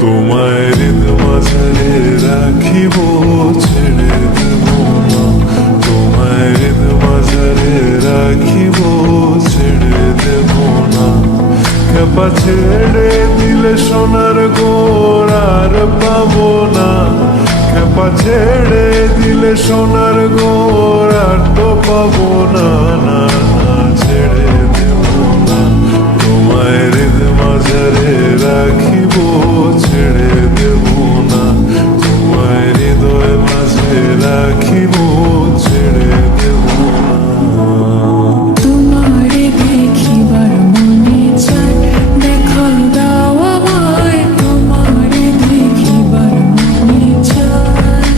তোমায় হৃদ মাঝারে রাখিব, ছেড়ে দেব না। তোমায় হৃদ মাঝারে রাখিব, ছেড়ে দেব না। খেপা ছেড়ে দিলে সোনার গোর আর পাবো না। খেপা ছেড়ে দিলে সোনার গোর আর তো পাবো না। না না, ছেড়ে দেব না। তোমায় হৃদ মাঝারে রাখিব, ছেড়ে দেব না। তোমায় হৃদয় মাঝে রাখিব, ছেড়ে দেব না। তোমারে দেখিবার মনে চায়, দেখা দাও আমায়। তোমারে দেখিবার মনে চায়,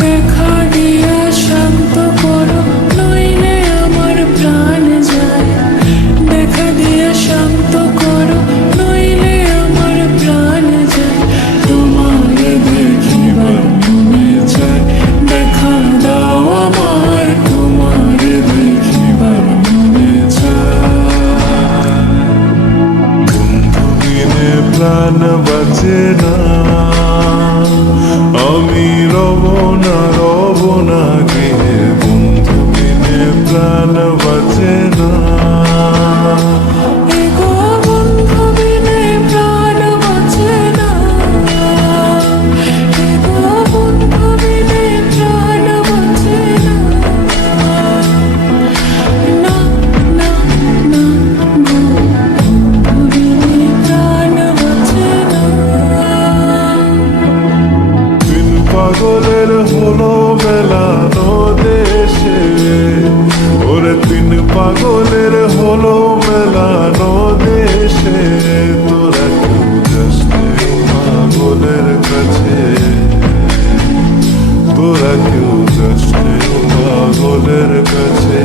দেখা দিয়া শান্ত করো, নইলে আমার প্রাণ যায়। দেখা দিয়া শান্ত করো, নইলে আমার প্রাণ যায়। তোমারে দেখিবার মনে চায়, দেখা দাও আমায়। তোমারে দেখিবার মনে চায়। বন্ধু বিনে প্রাণ বাঁচে না, আমি রব না, রব না গৃহে। বন্ধু বিনে প্রাণ বাঁচে না। এগো বন্ধু বিনে প্রাণ বাঁচে না। এগো বন্ধু বিনে প্রাণ বাঁচে না। না না না, বন্ধু বিনে প্রাণ বাঁচে না। দিন পাগলের হলো মেলানো দেশে, ওরে দিন পাগলের হলো মেলানো দেশে। তোরা কেউ যাস নে পাগলের কাছে, তোরা কেউ যাস নে পাগলের কাছে।